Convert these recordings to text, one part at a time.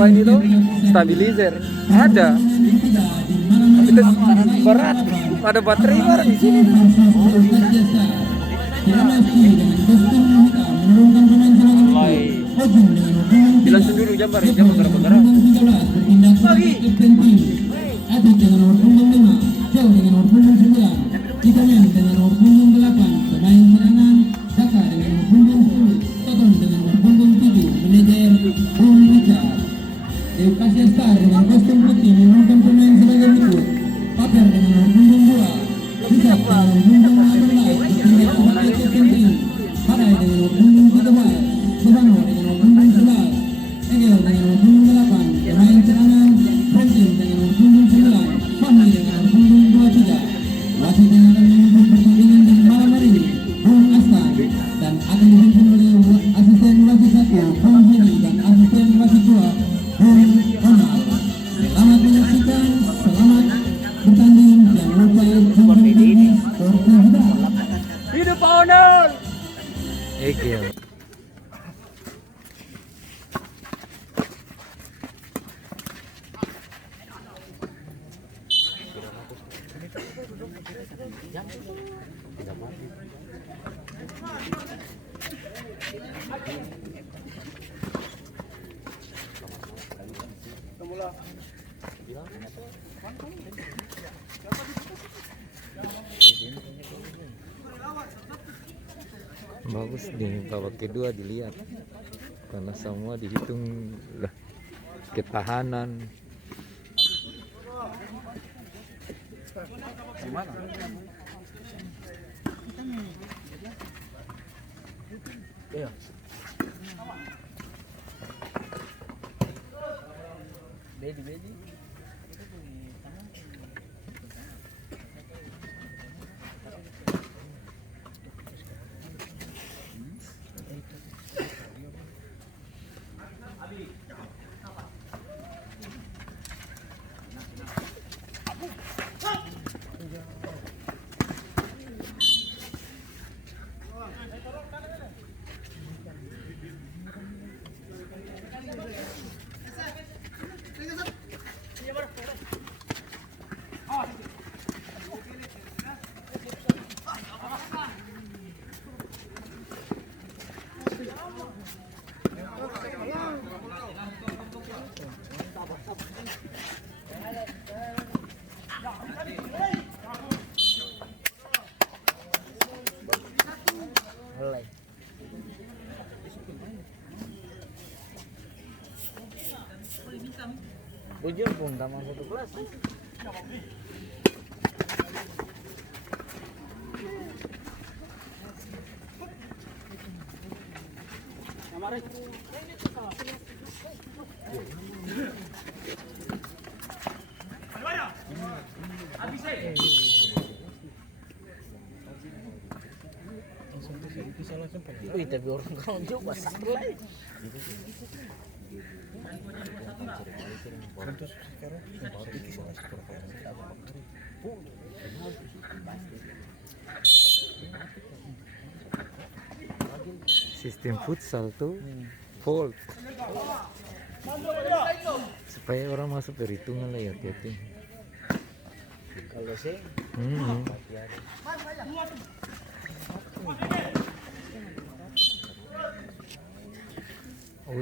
apa ini tuh stabilizer ada, itu berat, ada baterai barang di sini. Langsung dulu jambar berapa gerak. Pagi. Adik dengan nomor punggung 5, Joe dengan nomor punggung 9, Cikamen dengan nomor punggung 8, pemain serangan Saka dengan nomor punggung 10, Toton dengan nomor punggung 7, manajer Bung Richard. Edukasia Star dengan kostum putih mengumumkan pemain sebagai berikut: Paper dengan nomor punggung 2, Bisa dengan nomor punggung 18, bertindak sebagai captain tim, Padai dengan nomor punggung 13, Subano dengan nomor punggung 11, Egel dengan nomor punggung 8, pemain serangan Franklin dengan nomor punggung 9, Fahmi dengan nomor punggung 23. Wasit yang akan memimpin pertandingan di malam hari ini Bung Aslan, dan akan dipimpin oleh asisten wasit 1 Bung Heri dan asisten wasit 2 Bung Ronald. Selamat menyaksikan, selamat bertanding, jangan lupa kunjungi di Portugal. Hidup owner. Egel. Bagus nih babak kedua dilihat karena semua dihitung lah ketahanan. Gimana? Iya. Bedi. Bujur pun taman satu kelas. Tapi orang kawan juga salah. Sistem futsal tuh volt supaya orang masuk perhitungan lah ya Teti. Kalau sih oh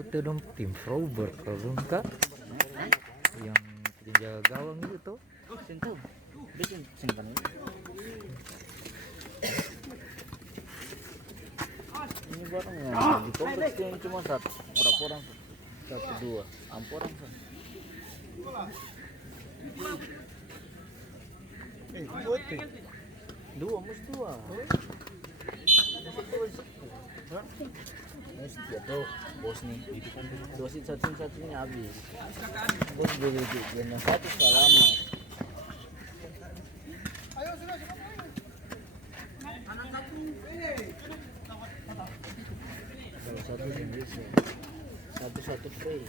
itu dong tim Froberg kalau enggak yang penjaga gawang itu tuh simpan ini barang yang di kompleks yang cuma berapa orang 1, 2 orang dua mesti dua tuh bos nih dosis satunya habis bos beli yang satu selama kalau satu Indonesia satu free.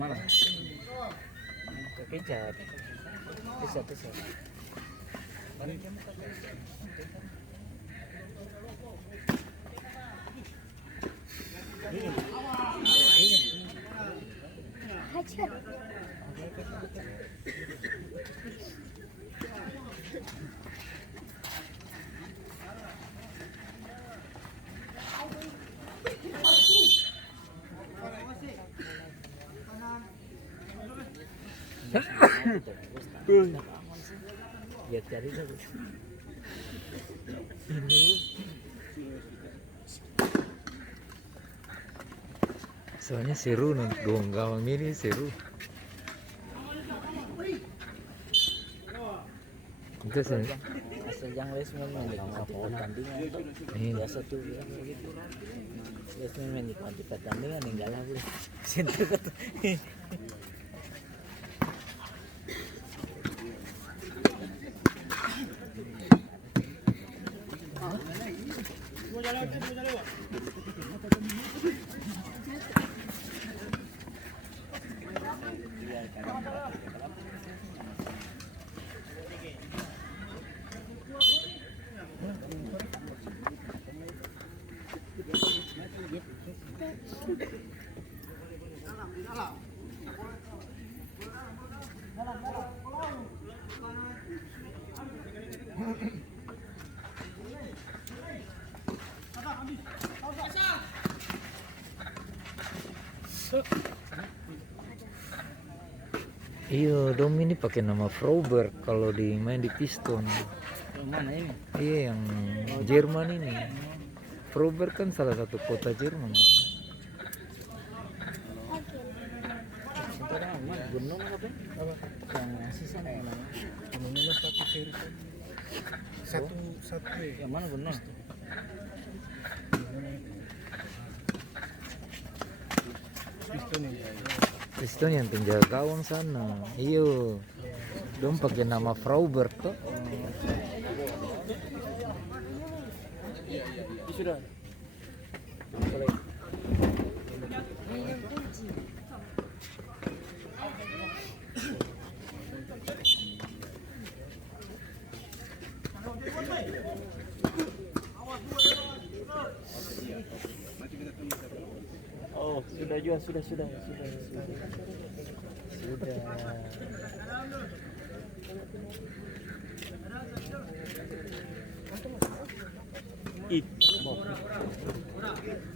mana? Kejar. Bisa. Ya cari dulu. Soalnya seru nih, gawang ini seru. Itu sih. Asal yang Westman menikmati pertandingan biasa tuh bilang begitu. Westman menikmati pertandingan enggak lah boleh. Sentuh kata. Iya, Dom ini pakai nama Froberg kalau main di Piston. Yang mana ini? Iya, yang Jerman ini. Froberg kan salah satu kota Jerman. Gunung apa? Yang sisa mana? Gunungnya satu seri. Satu. Yang mana gunung? Piston yang penjaga gawang sana. Iyo, dong pakai nama Froberg tuh. Sudah. Oh, sudah juga, sudah.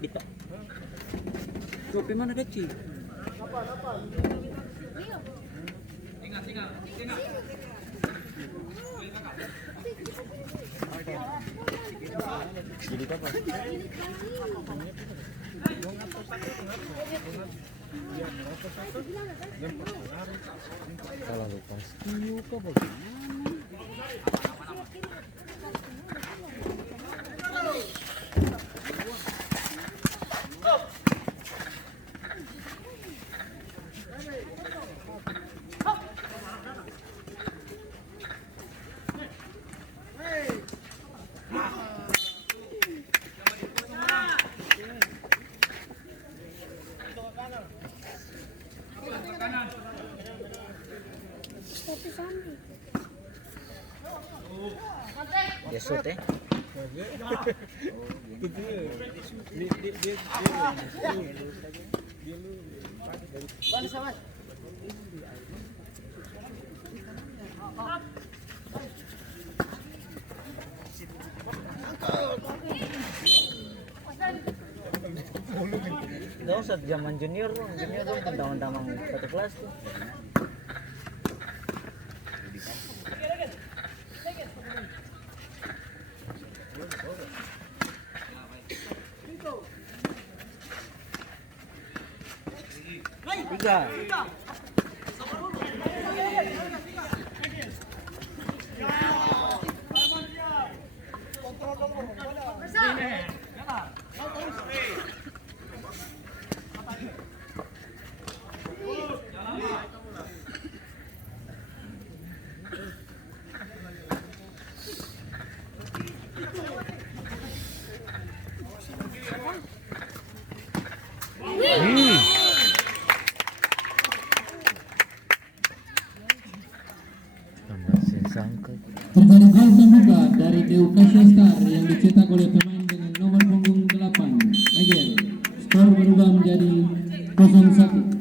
Kita. Kopi mana kecil? Ingat. Jadi apa? Kalau lepas kok bagaimana? Ya shot eh. Dia saat zaman junior dong tentang satu kelas tuh. Tiga. diangkat. Terjadi gol pembuka dari Deukasya Star yang dicetak oleh pemain dengan nomor punggung 8, Egel. Skor berubah menjadi 0-1.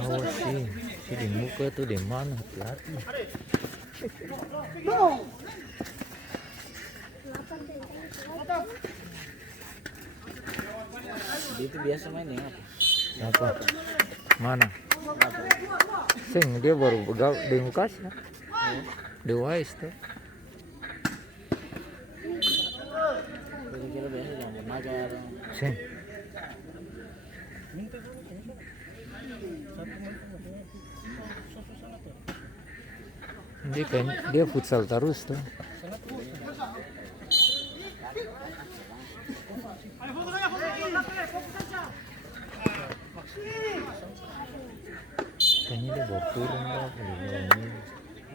Awas sih di muka tuh di mana, hati-hati. Dia itu biasa main yang apa? Apa? Mana? Sing dia baru begal di Mukasya. Di Wise tuh. Kira-kira biasa yang remaja. Sing. Dia futsal terus tuh. Kayaknya dia baru turun lah di game ini.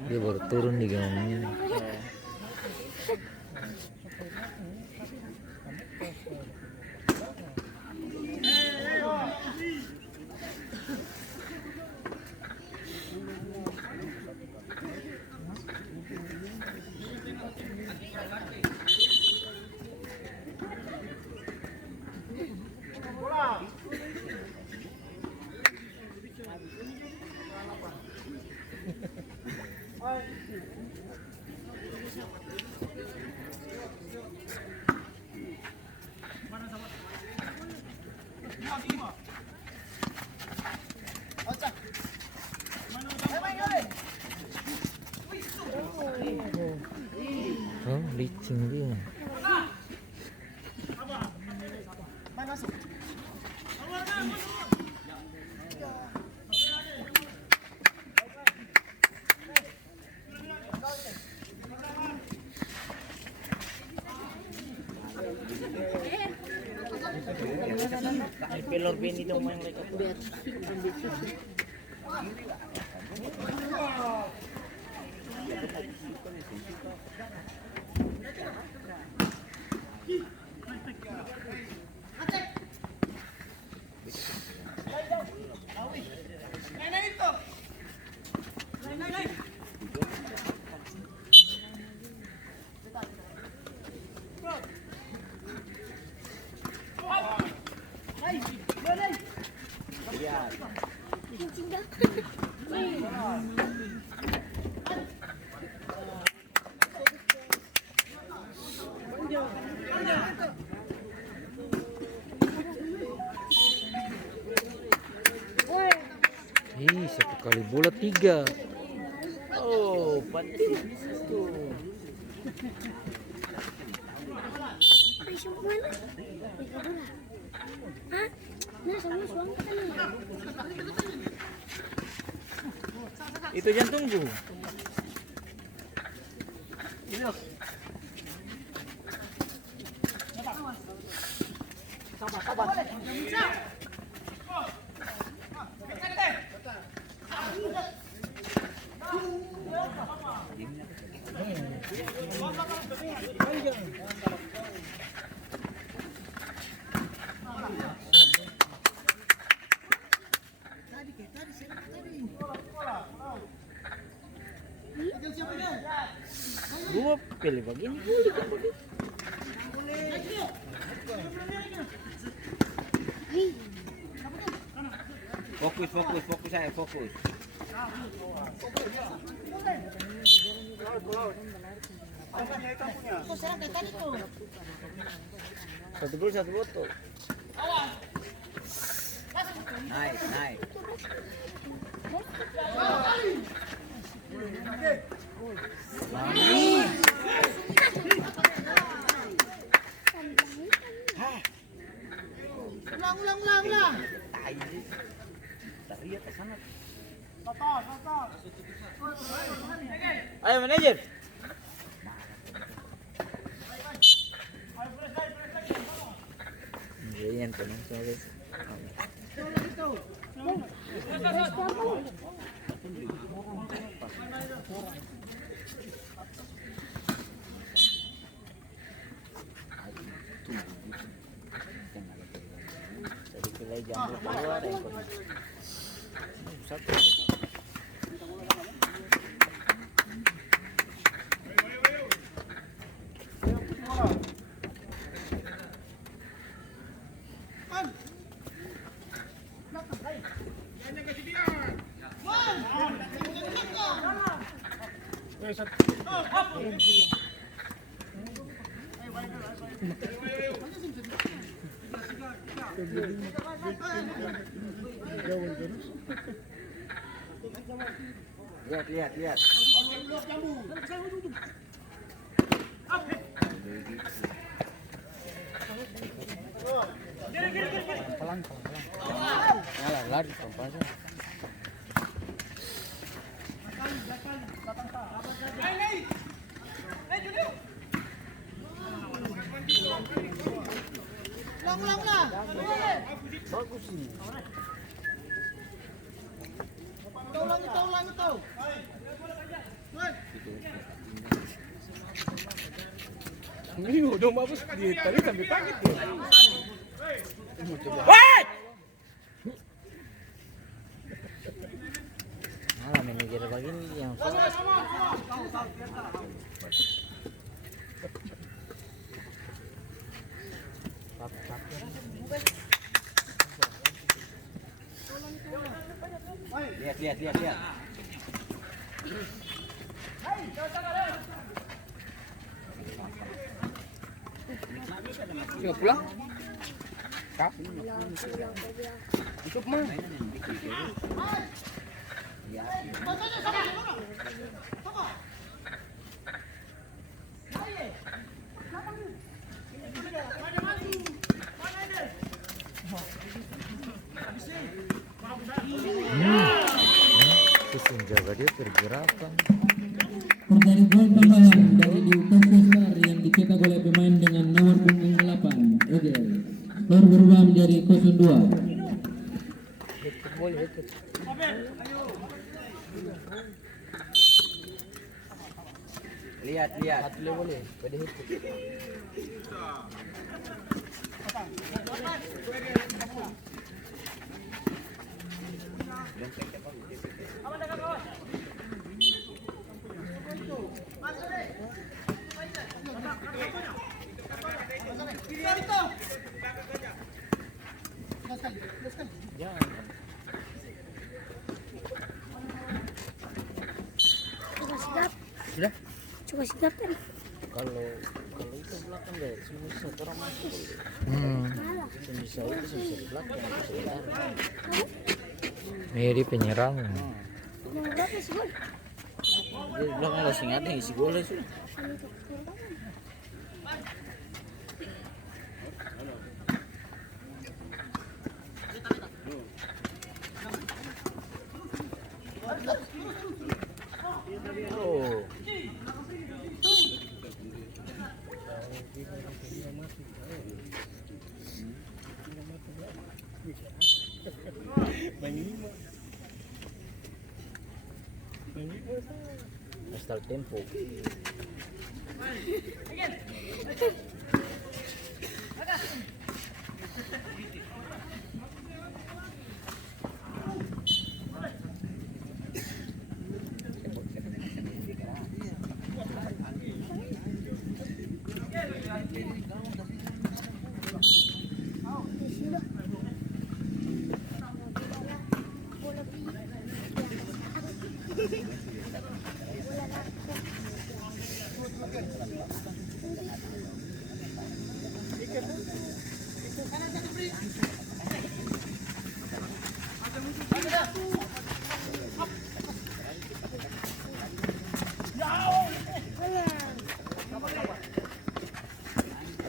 Dia baru turun di game ini. Oh, licin dia. Pelor Benny dong main mereka. Ih, satu kali bola 3. Oh, pantas tuh. Ay, siya mana? Hah? Nasa mo suwang ka na. Itu jangan tunggu. Gua pilih begini. Fokus saya, fokus. Satu gol, satu botol. Naik. Ulang. Lihat ke sana. Ayo manajer. Yan po nang sorry. Jadi pilih jam keluar ya. Satu. Lihat. Pelan. Lari kompasnya. Ulang. Bagus sih. Ulang itu. Ini udah bagus di tadi sampai kaget ya. Wait! Malah manajer begini yang Lihat. Sudah pulang? Kak? Untuk mana? Terus menjaga dia pergerakan. Terjadi gol tambahan dari Lucas Cesar yang dicetak oleh pemain dengan nomor punggung 8, Egel. Skor berubah menjadi 0-2. lihat. Boleh. Pada itu. Sudah? Coba sigap tadi. Kalau itu belakang deh, susah orang masuk. Bisa di belakang, bisa di dalam. Ini dia penyerang. Nomor berapa sih, Bol? Dia di belakang masih ada yang isi gol sudah. Hasta el tempo.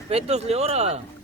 Petos Leora.